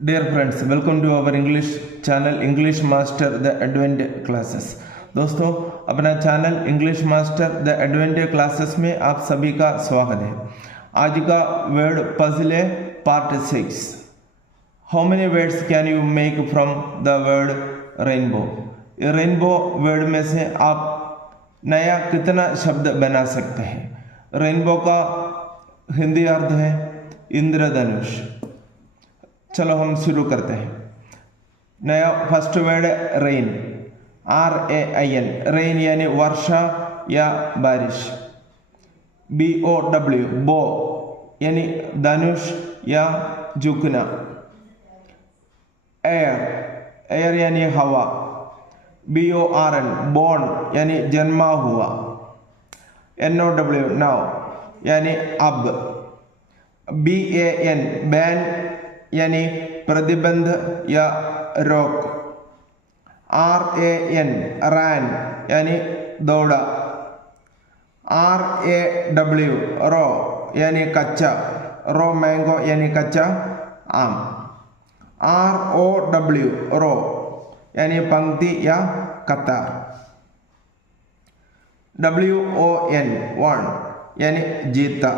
Dear friends, welcome to our English channel English Master the Advent Classes। दोस्तों, अपना channel English master the advent classes में आप सभी का स्वागत है। आज का वर्ड पजल है part 6। How many words can you make from the word rainbow. Rainbow word में से आप नया कितना शब्द बना सकते हैं। रेनबो का हिंदी अर्थ है इंद्रधनुष। चलो हम शुरू करते हैं। नया फर्स्ट वर्ड है रेन, RAIN। रेन यानी वर्षा या बारिश। BOW बो यानी धनुष या झुकना। एयर यानी हवा। BORN बॉर्न यानी जन्मा हुआ। NOW नाउ यानी अब। BAN बैन यानी प्रतिबंध या रोक। RAN रैन यानी दौड़ा। RAW रो यानी कच्चा, रो मैंगो यानी कच्चा आम। ROW रो यानी पंक्ति या कतार। WON वन यानी जीता।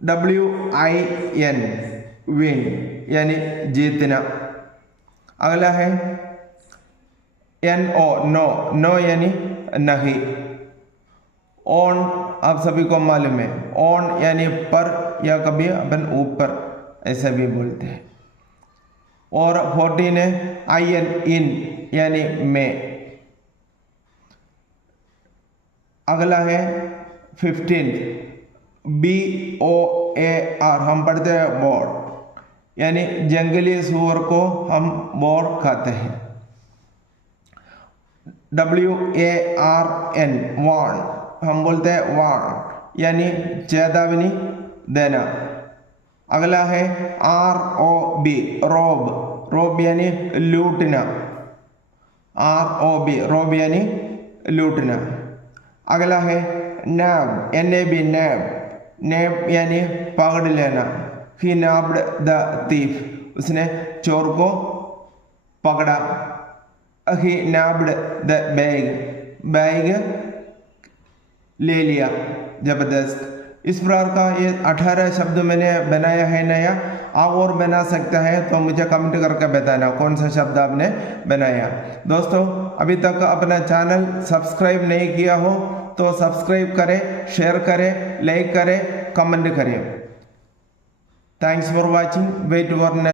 WIN विन यानी जीतना। अगला है NO नो, नो यानी नहीं। ऑन आप सभी को मालूम है, ऑन यानी पर या कभी अपन ऊपर ऐसा भी बोलते हैं। और 14 है IN इन यानी में। अगला है 15 BOAR हम पढ़ते हैं बोर यानी जंगली सूअर को हम बोर खाते हैं। WARN वार्न हम बोलते हैं वार्न यानी चेतावनी देना। अगला है ROB रोब, रोब यानी लूटना। ROB रोब यानी लूटना। अगला है नैब NAB नैब, नैब यानी पकड़ लेना। He nabbed the thief उसने चोर को पकड़ा। He nabbed the bag, bag ले लिया। जबरदस्त। इस प्रकार का ये 18 शब्द मैंने बनाया है नया। आप और बना सकते हैं तो मुझे कमेंट करके बताना कौन सा शब्द आपने बनाया। दोस्तों, अभी तक अपना चैनल सब्सक्राइब नहीं किया हो तो सब्सक्राइब करें, शेयर करें, लाइक करें, कमेंट करें। Thanks for watching. Wait for next